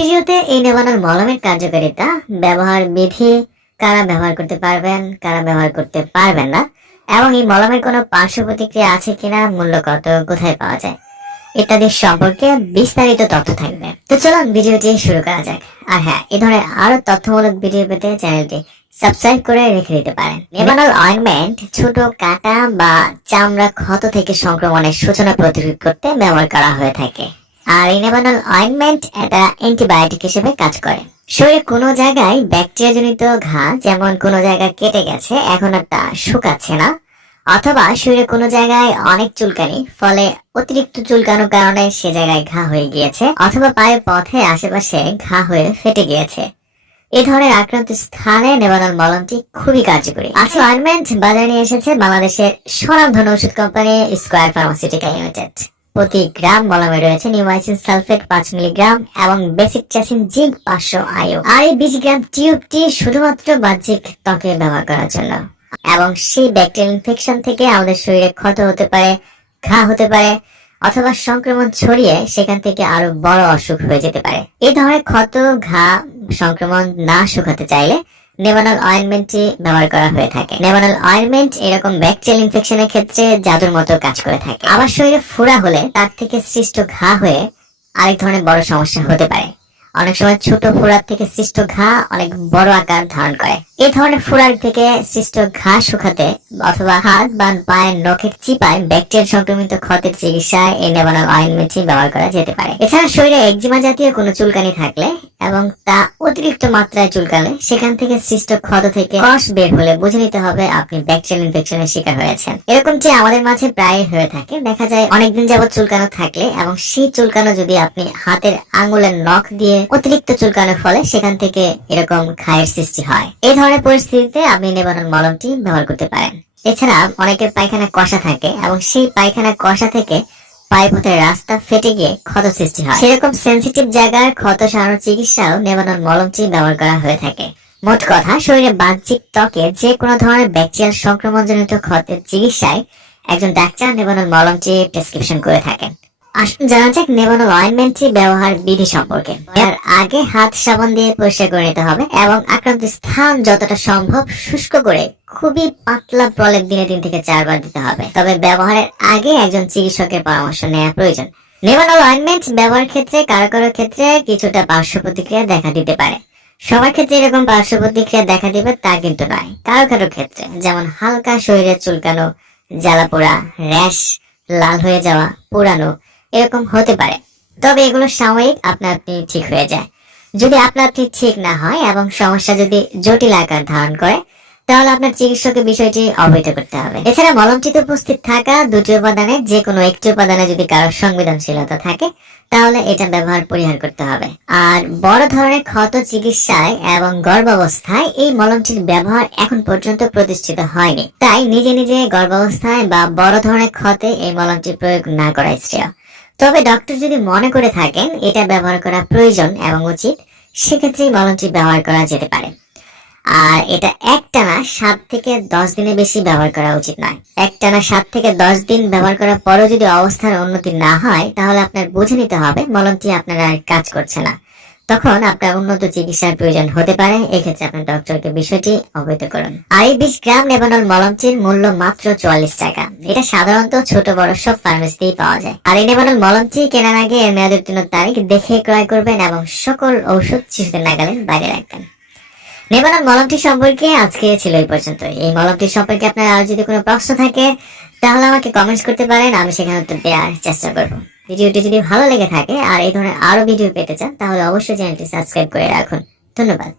ভিডিওতে এই নেবানোর মলমের কার্যকারিতা, ব্যবহার বিধি কারা ব্যবহার করতে পারবেন, কারা ব্যবহার করতে পারবেন না, এবং এই মলমের কোনো পার্শ্ব প্রতিক্রিয়া আছে কিনা, মূল্য কত, কোথায় পাওয়া যায়, ইত্যাদি সম্পর্কে বিস্তারিত তথ্য থাকবে। তো চলুন ভিডিওটি শুরু করা যাক। আর হ্যাঁ এই ধরনের আরও তথ্যমূলক ভিডিও পেতে চ্যানেলটি সাবস্ক্রাইব করে রেখে দিতে পারেন। নেবানল অয়েন্টমেন্ট ছোট কাটা বা চামড়া ক্ষত থেকে সংক্রমণের সূচনা প্রতিরোধ করতে ব্যবহার করা হয়ে থাকে। আর এই নেবানল অয়েন্টমেন্ট এটা অ্যান্টিবায়োটিক হিসেবে কাজ করে। শরীরে কোনো জায়গায় ব্যাকটেরিয়া জনিত ঘা যেমন কোনো জায়গায় কেটে গেছে, এখন আর তা শুকাচ্ছে না। অথবা শরীরে কোনো জায়গায় অনেক চুলকানি, ফলে অতিরিক্ত চুলকানোর কারণে সে জায়গায় ঘা হয়ে গিয়েছে, অথবা পায়ের পথে আশেপাশে ঘা হয়ে ফেটে গিয়েছে। এ ধরনের আক্রান্ত স্থানে নেবানল মলমটি খুবই কার্যকরী। আজকে অয়েন্টমেন্ট বাজারে নিয়ে এসেছে বাংলাদেশের স্বনামধন্য ওষুধ কোম্পানি স্কোয়ার ফার্মাসিউটিক্যাল লিমিটেড। প্রতি গ্রাম মলমে রয়েছে নিউমাইসিন সালফেট পাঁচ মিলিগ্রাম এবং বেসিক চ্যাসিন জিঙ্ক পাঁচশো আয়ু আর এই বিশ গ্রাম টিউবটি শুধুমাত্র বাহ্যিক ত্বকে ব্যবহার করার জন্য। এবং সেই ব্যাকটেরিয়াল ইনফেকশন থেকে আমাদের শরীরে ক্ষত হতে পারে, ঘা হতে পারে, অথবা সংক্রমণ ছড়িয়ে সেখান থেকে আরও বড় অসুখ হয়ে যেতে পারে। এই ধরনের ক্ষত, ঘা, সংক্রমণ না শুকাতে চাইলে নেভানল অয়েনমেন্টটি ব্যবহার করা হয়ে থাকে। নেমানাল অয়েনমেন্ট এরকম ব্যাকটেরিয়াল ইনফেকশনের ক্ষেত্রে জাদুর মতো কাজ করে থাকে। আবার শরীরে ফোড়া হলে তার থেকে সৃষ্ট ঘা হয়ে আরেক ধরনের বড় সমস্যা হতে পারে। অনেক সময় ছোট ফোড়ার থেকে সৃষ্ট ঘা অনেক বড় আকার ধারণ করে। এই ধরনের ফোড়ার থেকে সৃষ্ট ঘা শুকাতে অথবা হাত বা পায়ের নখের চিপায় ব্যাকটেরিয়া সংক্রমিত ক্ষতের চিকিৎসায় এই নেবানল অয়েনমেন্টটি ব্যবহার করা যেতে পারে। এছাড়া শরীরে একজিমা জাতীয় কোনো চুলকানি থাকলে এবং তা অতিরিক্ত মাত্রায় চুলকালে সেখান থেকে সৃষ্ট ক্ষত থেকে কষ বের হলে বুঝে নিতে হবে আপনি ব্যাকটেরিয়াল ইনফেকশনের শিকার হয়েছেন এরকমটি আমাদের মাঝে প্রায় হয়ে থাকে। দেখা যায় অনেকদিন যাবত চুলকানো থাকলে এবং সেই চুলকানো যদি আপনি হাতের আঙ্গুলের নখ দিয়ে অতিরিক্ত চুলকানোর ফলে সেখান থেকে এরকম খায়ের সৃষ্টি হয়। এই ধরনের পরিস্থিতিতে আপনি নেবানল মলমটি ব্যবহার করতে পারেন। এছাড়া অনেকের পায়খানা কষা থাকে এবং সেই পায়খানা কষা থেকে পাইপথের রাস্তা ফেটে গিয়ে ক্ষত সৃষ্টি হয়। সেরকম সেন্সিটিভ জায়গার ক্ষত সারানোর চিকিৎসাও নেবানোর মলমটি ব্যবহার করা হয়ে থাকে। মোট কথা, শরীরে বাহ্যিক ত্বকে যে কোনো ধরনের ব্যাকটেরিয়াল সংক্রমণজনিত ক্ষতের চিকিৎসায় একজন ডাক্তার নেবানোর মলমটি প্রেসক্রিপশন করে থাকেন। আসুন জানা যাক নেবানোর অয়েনমেন্টটি ব্যবহার বিধি সম্পর্কে। এর আগে হাত সাবান দিয়ে পরিষ্কার করে নিতে হবে এবং আক্রান্ত স্থান যতটা সম্ভব শুষ্ক করে খুবই পাতলা প্রলেপ দিনে তিন থেকে চারবার দিতে হবে। তবে ব্যবহারের আগে একজন চিকিৎসকের পরামর্শ নেওয়া প্রয়োজন। নেভানল অয়েনমেন্ট ব্যবহার ক্ষেত্রে কারও কারও ক্ষেত্রে কিছুটা পার্শ্ব প্রতিক্রিয়া দেখা দিতে পারে। সবার ক্ষেত্রে এরকম পার্শ্ব প্রতিক্রিয়া দেখা দিবে তা কিন্তু নয়। কারও কারও ক্ষেত্রে, যেমন হালকা শরীরে চুলকানো, জ্বালা পোড়া, র্যাশ, লাল হয়ে যাওয়া, পোড়ানো এরকম হতে পারে। তবে এগুলো সাময়িক আপনা আপনি ঠিক হয়ে যায়। যদি আপনা আপনি ঠিক না হয় এবং সমস্যা যদি জটিল আকার ধারণ করে, তাহলে আপনার চিকিৎসকের বিষয়টি অবহিত করতে হবে। এছাড়া মলমটিতে উপস্থিত থাকা দুটি উপাদানের যে কোনো একটি উপাদানে যদি কারোর সংবেদনশীলতা থাকে, তাহলে এটা ব্যবহার পরিহার করতে হবে। আর বড় ধরনের ক্ষত চিকিৎসায় এবং গর্ভাবস্থায় এই মলমটির ব্যবহার এখন পর্যন্ত প্রতিষ্ঠিত হয়নি। তাই নিজে নিজে গর্ভাবস্থায় বা বড় ধরনের ক্ষতে এই মলমটি প্রয়োগ না করাই শ্রেয়। তবে ডক্টর যদি মনে করে থাকেন এটা ব্যবহার করা প্রয়োজন এবং উচিত সেক্ষেত্রে এই মলমটি ব্যবহার করা যেতে পারে। আর এটা একটানা সাত থেকে দশ দিনে বেশি ব্যবহার করা উচিত নয়। একটানা সাত থেকে দশ দিন ব্যবহার করার পরও যদি অবস্থার উন্নতি না হয়, তাহলে আপনার বুঝে নিতে হবে মলমটি আপনার আর কাজ করছে না। তখন আপনার উন্নত চিকিৎসার প্রয়োজন হতে পারে। এক্ষেত্রে আপনার ডক্টরকে বিষয়টি অবহিত করুন। আর এই বিশ গ্রাম নেবানল মলমটির মূল্য মাত্র চুয়াল্লিশ টাকা। এটা সাধারণত ছোট বড় সব ফার্মেসিতেই পাওয়া যায়। আর এই নেবানল মলমটি কেনার আগে এর মেয়াদ উত্তীর্ণ তারিখ দেখে ক্রয় করবেন এবং সকল ঔষধ শিশুদের নাগালে বাইরে রাখবেন। নেবানল মলমটি সম্পর্কে আজকে ছিল এই পর্যন্ত এই মলমটি সম্পর্কে আপনার আরও যদি কোনো প্রশ্ন থাকে তাহলে আমাকে কমেন্টস করতে পারেন, আমি সেখানে উত্তর দেওয়ার চেষ্টা করব। ভিডিওটি যদি ভালো লেগে থাকে আর এই ধরনের আরও ভিডিও পেতে চান, তাহলে অবশ্যই চ্যানেলটি সাবস্ক্রাইব করে রাখুন। ধন্যবাদ।